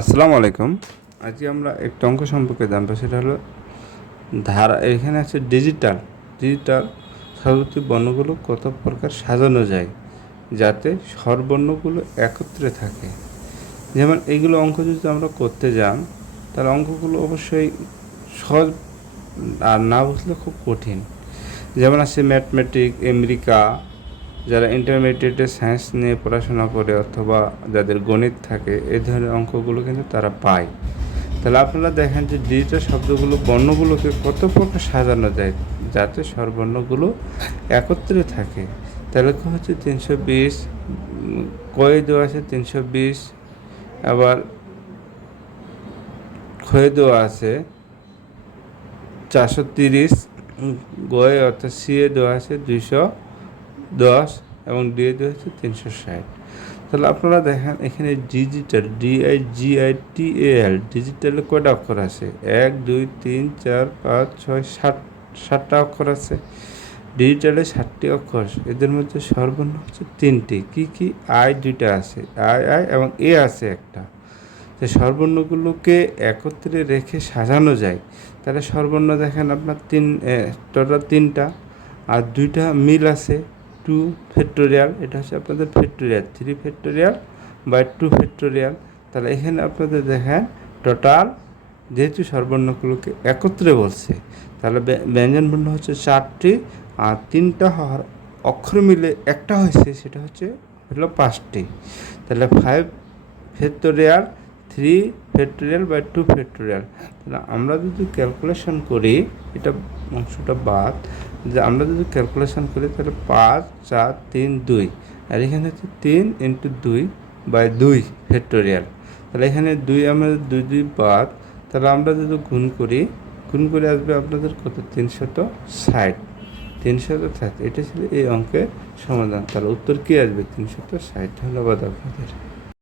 আসসালামু আলাইকুম। আজকে আমরা একটা অঙ্ক সম্পর্কে জানব, সেটা হলো ধারা, এখানে আছে ডিজিটাল ডিজিটাল সর্বত্র বর্ণগুলো কত প্রকার সাজানো যায়, যাতে স্বরবর্ণগুলো একত্রে থাকে। যেমন এইগুলো অঙ্ক যদি আমরা করতে যান, তাহলে অঙ্কগুলো অবশ্যই সহজ আর না বুঝলে খুব কঠিন। যেমন আছে ম্যাথমেটিক আমেরিকা যারা ইন্টারমিডিয়েটে সায়েন্স নিয়ে পড়াশোনা করে অথবা যাদের গণিত থাকে এই ধরনের অঙ্কগুলো কিন্তু তারা পায়। তাহলে আপনারা দেখেন যে ডিজিটাল শব্দগুলো, বর্ণগুলোকে কত প্রকার সাজানো যায়, যাতে স্বরবর্ণগুলো একত্রে থাকে। তাহলে হচ্ছে, তিনশো বিশ কয়ে আছে তিনশো বিশ, আবার ক্ষয়ে আছে চারশো তিরিশ, গয়ে অর্থাৎ সিএ দেওয়া আছে দুইশো দশ এবং ডিএ দেওয়া হচ্ছে তিনশো ষাট। তাহলে আপনারা দেখেন এখানে digital D I G I T L ডিজিটালে কয়টা অক্ষর আছে? এক, দুই, তিন, চার, পাঁচ, ছয়, সাত, সাতটা অক্ষর আছে। ডিজিটালে ষাটটি অক্ষর, এদের মধ্যে সর্বর্ণ হচ্ছে তিনটি। কি কি? আই দুইটা আছে। আই আই এবং এ আছে একটা। তো স্বরবর্ণগুলোকে একত্রে রেখে সাজানো যায়। তাহলে স্বরবর্ণ দেখেন আপনার তিন টোটাল তিনটা। আর দুইটা মিল আছে। টু ফ্যাক্টোরিয়াল এটা হচ্ছে আপনাদের factorial three factorial by two factorial তাহলে এখানে আপনাদের দেখেন টোটাল যেহেতু স্বরবর্ণগুলোকে একত্রে বলছে, তাহলে ব্য- ব্যঞ্জন বর্ণ হচ্ছে চারটি, আর তিনটা হওয়ার অক্ষর মিলে একটা হয়েছে, সেটা হচ্ছে হলো পাঁচটি। তাহলে five factorial three factorial by two factorial তাহলে আমরা যদি ক্যালকুলেশন করি, এটা অংশটা বাদ, যে আমরা যদি ক্যালকুলেশন করি, তাহলে পাঁচ, চার, তিন, দুই। আর এখানে হচ্ছে তিন ইন্টু দুই বাই দুই ফ্যাক্টোরিয়াল তাহলে এখানে দুই আমাদের দুই দুই বাদ, তাহলে আমরা যদি গুণ করি, গুণ করে আসবে আপনাদের কত? তিনশত ষাট। তিনশত ষাট, এটা ছিল এই অঙ্কের সমাধান। তাহলে উত্তর কী আসবে? তিনশত ষাট। ধন্যবাদ আপনাদের।